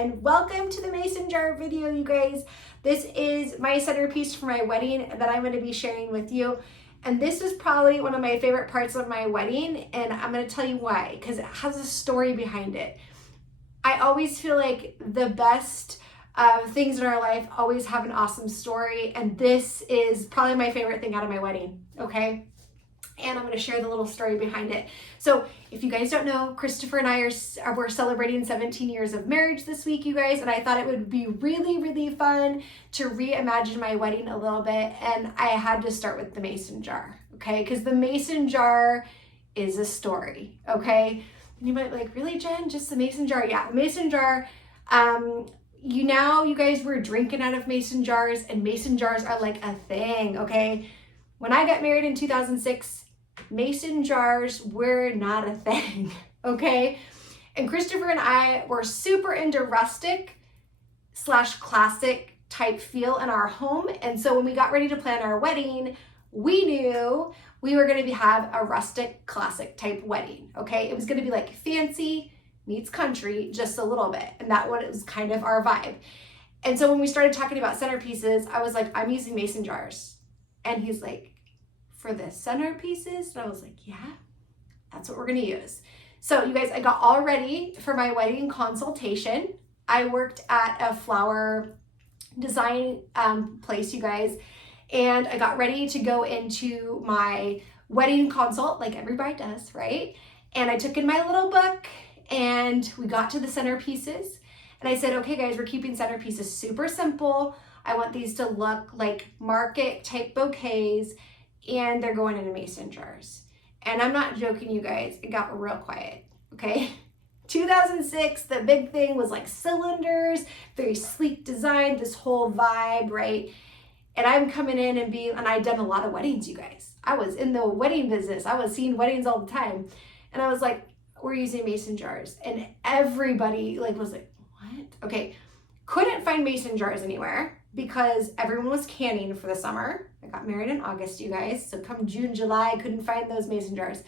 and welcome to the mason jar video, you guys. This is my centerpiece for my wedding that I'm going to be sharing with you. And this is probably one of my favorite parts of my wedding, and I'm going to tell you why, because it has a story behind it. I always feel like the best things in our life always have an awesome story, and this is probably my favorite thing out of my wedding, okay? And I'm going to share the little story behind it. So if you guys don't know, Christopher and I we're celebrating 17 years of marriage this week, you guys, and I thought it would be really fun to reimagine my wedding a little bit, and I had to start with the mason jar, okay? Because the mason jar is a story, okay? And you might be like, really, Jen? Just the mason jar? Yeah, the mason jar. You guys were drinking out of mason jars, and mason jars are like a thing, okay? When I got married in 2006, mason jars were not a thing, okay? And Christopher and I were super into rustic / classic type feel in our home. And so when we got ready to plan our wedding, we knew we were going to have a rustic classic type wedding, okay? It was going to be like fancy meets country just a little bit. And that one was kind of our vibe. And so when we started talking about centerpieces, I was like, I'm using mason jars. And he's like, for the centerpieces? And I was like, yeah, that's what we're gonna use. So you guys, I got all ready for my wedding consultation. I worked at a flower design place, you guys, and I got ready to go into my wedding consult like everybody does, right? And I took in my little book and we got to the centerpieces. And I said, okay guys, we're keeping centerpieces super simple. I want these to look like market type bouquets, and they're going into mason jars. And I'm not joking, you guys, it got real quiet, okay? 2006, the big thing was like cylinders, very sleek design, this whole vibe, right? And I'm coming in and I'd done a lot of weddings, you guys. I was in the wedding business. I was seeing weddings all the time. And I was like, we're using mason jars. And everybody was like, what? Okay, couldn't find mason jars anywhere because everyone was canning for the summer. I got married in August, you guys. So come June, July, I couldn't find those mason jars.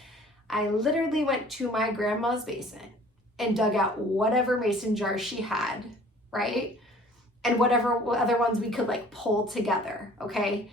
I literally went to my grandma's basement and dug out whatever mason jars she had, right? And whatever other ones we could pull together, okay?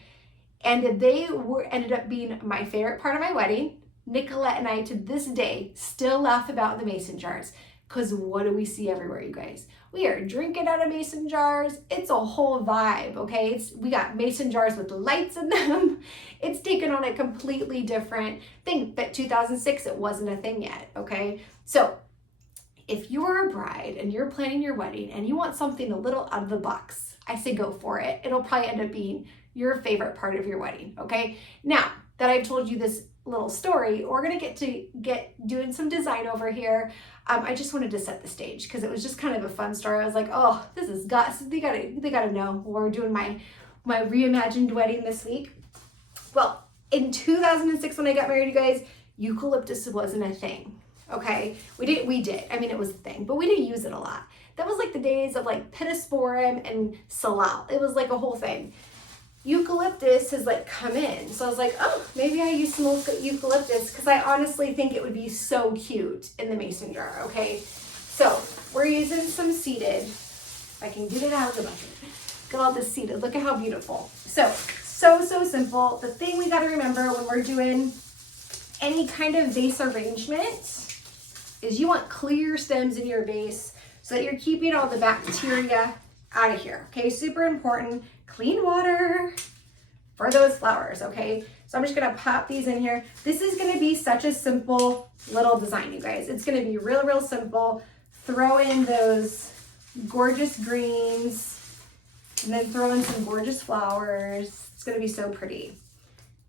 And they ended up being my favorite part of my wedding. Nicolette and I, to this day, still laugh about the mason jars. Because what do we see everywhere, you guys? We are drinking out of mason jars. It's a whole vibe, okay? We got mason jars with lights in them. It's taken on a completely different thing. But 2006, it wasn't a thing yet, okay? So if you are a bride and you're planning your wedding and you want something a little out of the box, I say go for it. It'll probably end up being your favorite part of your wedding, okay? Now that I've told you this little story, we're gonna get doing some design over here. I just wanted to set the stage because it was just kind of a fun story. I was like, oh, they gotta know we're doing my reimagined wedding this week. Well, in 2006 when I got married, you guys, eucalyptus wasn't a thing. Okay, we did. I mean, it was a thing, but we didn't use it a lot. That was like the days of pittosporum and salal. It was like a whole thing. Eucalyptus has come in. So I was like, oh, maybe I use some eucalyptus because I honestly think it would be so cute in the mason jar, okay? So we're using some seeded. If I can get it out of the bucket. Look at all this seeded. Look at how beautiful. So simple. The thing we got to remember when we're doing any kind of vase arrangement is you want clear stems in your vase so that you're keeping all the bacteria out of here, okay? Super important. Clean water for those flowers, okay? So I'm just gonna pop these in here. This is gonna be such a simple little design, you guys. It's gonna be real simple. Throw in those gorgeous greens and then throw in some gorgeous flowers. It's gonna be so pretty.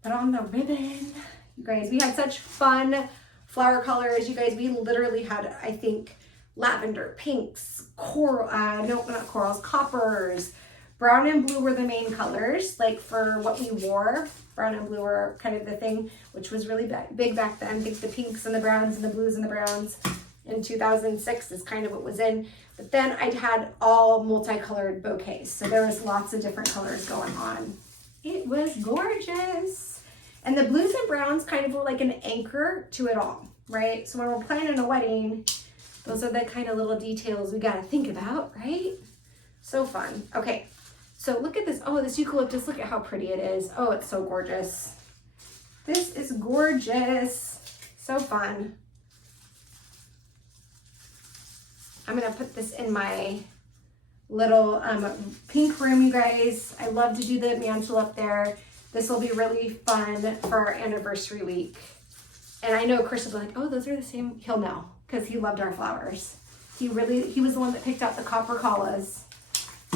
Put on the ribbon. You guys, we had such fun flower colors. You guys, we literally had, I think, lavender, pinks, coral, no, not corals, coppers. Brown and blue were the main colors, for what we wore. Brown and blue were kind of the thing, which was really big back then. I think the pinks and the browns and the blues and the browns in 2006 is kind of what was in. But then I had all multicolored bouquets. So there was lots of different colors going on. It was gorgeous. And the blues and browns kind of were like an anchor to it all, right? So when we're planning a wedding, Those are the kind of little details we gotta think about, right? So fun. Okay, so look at this. Oh, this eucalyptus, look at how pretty it is. Oh, it's so gorgeous. This is gorgeous. So fun. I'm gonna put this in my little pink room, you guys. I love to do the mantle up there. This will be really fun for our anniversary week. And I know Chris will be like, oh, those are the same. He'll know because he loved our flowers. He was the one that picked out the copper collas.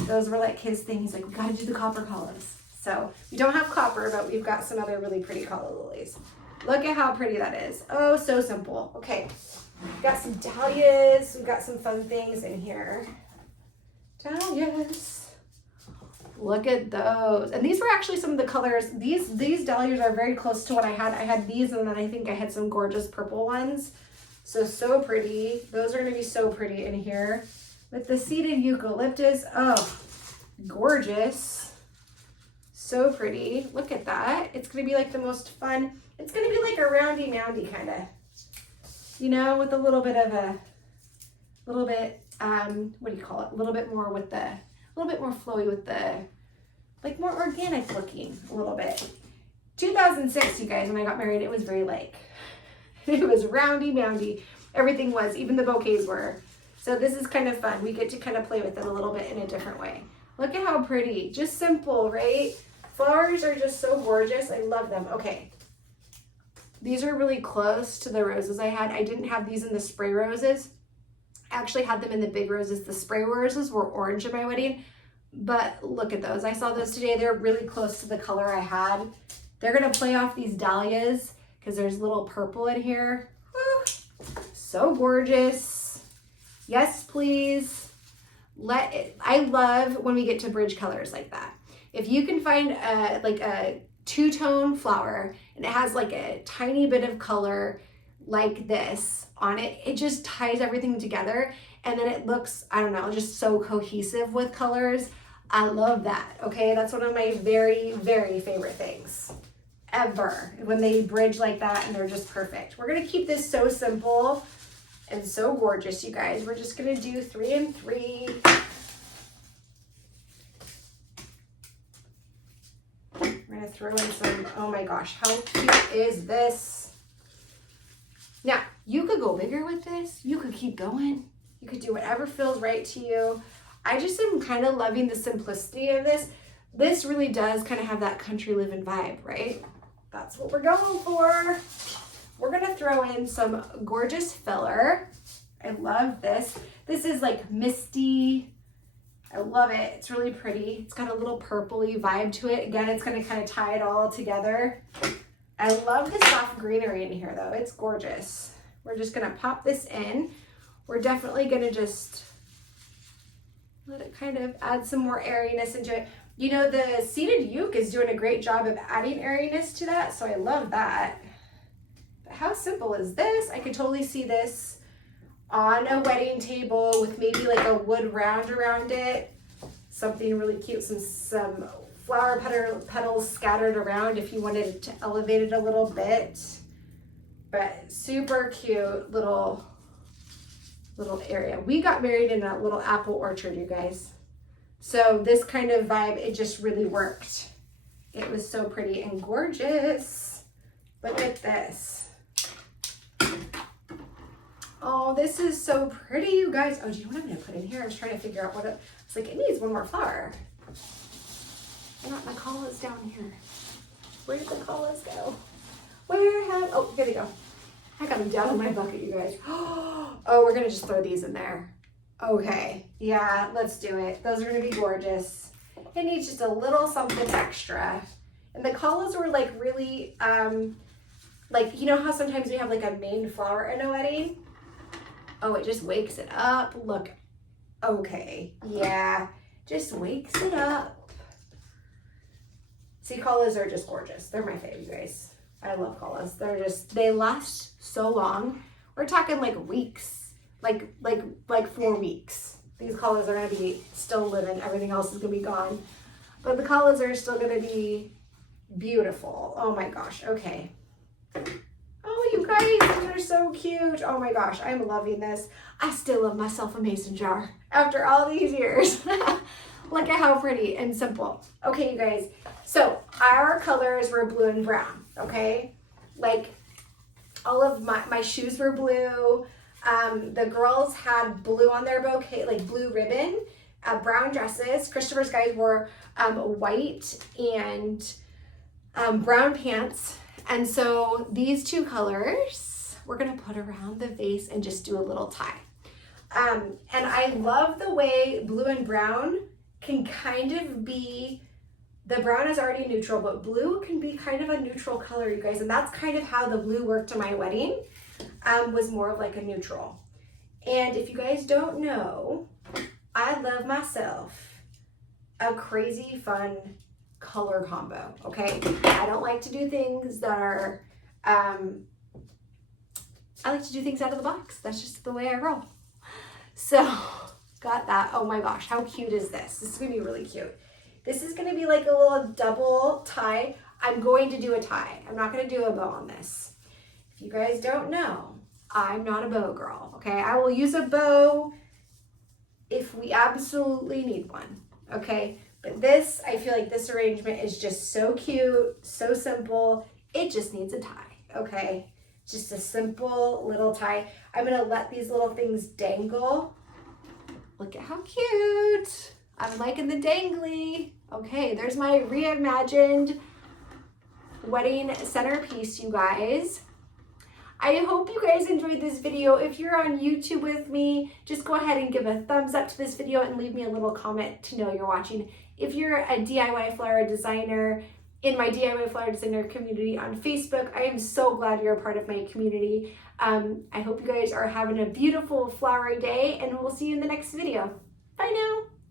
Those were like his thing. He's like, we gotta do the copper collas. So we don't have copper, but we've got some other really pretty calla lilies. Look at how pretty that is. Oh, so simple. Okay, we've got some dahlias. We've got some fun things in here. Dahlias. Look at those. And these were actually some of the colors. These dahlias are very close to what I had. I had these, and then I think I had some gorgeous purple ones. So pretty. Those are gonna be so pretty in here. With the seeded eucalyptus, oh, gorgeous. So pretty. Look at that. It's gonna be like the most fun. It's gonna be like a roundy moundy kind of, you know, with a little bit of a, what do you call it? A little bit more with the, a little bit more flowy with the, like more organic looking a little bit. 2006, you guys, when I got married, it was very like, it was roundy moundy. Everything was, even the bouquets were. So this is kind of fun. We get to kind of play with it a little bit in a different way. Look at how pretty, just simple, right? Flowers are just so gorgeous. I love them. Okay. These are really close to the roses I had. I didn't have these in the spray roses. I actually had them in the big roses. The spray roses were orange at my wedding, but look at those. I saw those today. They're really close to the color I had. They're gonna play off these dahlias because there's little purple in here. Woo, so gorgeous. Yes, please. I love when we get to bridge colors like that. If you can find like a two-tone flower and it has like a tiny bit of color like this on it, it just ties everything together, and then it looks, I don't know, just so cohesive with colors. I love that. Okay, that's one of my very, very favorite things ever, when they bridge like that and they're just perfect. We're gonna keep this so simple and so gorgeous, you guys. We're just gonna do 3 and 3. We're gonna throw in some, oh my gosh, how cute is this? Now, you could go bigger with this. You could keep going. You could do whatever feels right to you. I just am kind of loving the simplicity of this. This really does kind of have that country living vibe, right? That's what we're going for. We're gonna throw in some gorgeous filler. I love this. This is like misty. I love it. It's really pretty. It's got a little purpley vibe to it. Again, it's gonna kind of tie it all together. I love the soft greenery in here though. It's gorgeous. We're just gonna pop this in. We're definitely gonna just let it kind of add some more airiness into it. You know, the seeded euc is doing a great job of adding airiness to that, so I love that. How simple is this? I could totally see this on a wedding table with maybe like a wood round around it. Something really cute, some flower petals scattered around if you wanted to elevate it a little bit. But super cute little area. We got married in a little apple orchard, you guys. So this kind of vibe, it just really worked. It was so pretty and gorgeous. Look at this. Oh, this is so pretty, you guys. Oh, do you know what I'm gonna put in here? I was trying to figure out what it's like. It needs one more flower. I got my callas down here. Where did the callas go? Oh, here they go. I got them down in my bucket, you guys. Oh, we're gonna just throw these in there. Okay, yeah, let's do it. Those are gonna be gorgeous. It needs just a little something extra. And the callas were like really, like, you know how sometimes we have like a main flower in a wedding? Oh, it just wakes it up. Look, okay, yeah, just wakes it up. See, callas are just gorgeous. They're my fave, you guys. I love callas. They last so long. We're talking like weeks, like 4 weeks. These callas are gonna be still living. Everything else is gonna be gone. But the callas are still gonna be beautiful. Oh my gosh, okay. Oh, you guys, I'm they're so cute. Oh my gosh, I'm loving this. I still love myself a mason jar after all these years. Look at how pretty and simple. Okay, you guys, so our colors were blue and brown, okay? Like all of my shoes were blue. The girls had blue on their bouquet, like blue ribbon, brown dresses. Christopher's guys wore white and brown pants. And so these two colors we're gonna put around the vase and just do a little tie. And I love the way blue and brown can kind of be, the brown is already neutral, but blue can be kind of a neutral color, you guys. And that's kind of how the blue worked in my wedding, was more of like a neutral. And if you guys don't know, I love myself a crazy fun color combo, okay? I don't like to do things that are, I like to do things out of the box. That's just the way I roll. So, got that. Oh my gosh, how cute is this? This is gonna be really cute. This is gonna be like a little double tie. I'm going to do a tie. I'm not gonna do a bow on this. If you guys don't know, I'm not a bow girl, okay? I will use a bow if we absolutely need one, okay? But this, I feel like this arrangement is just so cute, so simple. It just needs a tie, okay? Just a simple little tie. I'm gonna let these little things dangle. Look at how cute. I'm liking the dangly. Okay, there's my reimagined wedding centerpiece, you guys. I hope you guys enjoyed this video. If you're on YouTube with me, just go ahead and give a thumbs up to this video and leave me a little comment to know you're watching. If you're a DIY flower designer in my DIY flower designer community on Facebook, I am so glad you're a part of my community. I hope you guys are having a beautiful flowery day, and we'll see you in the next video. Bye now.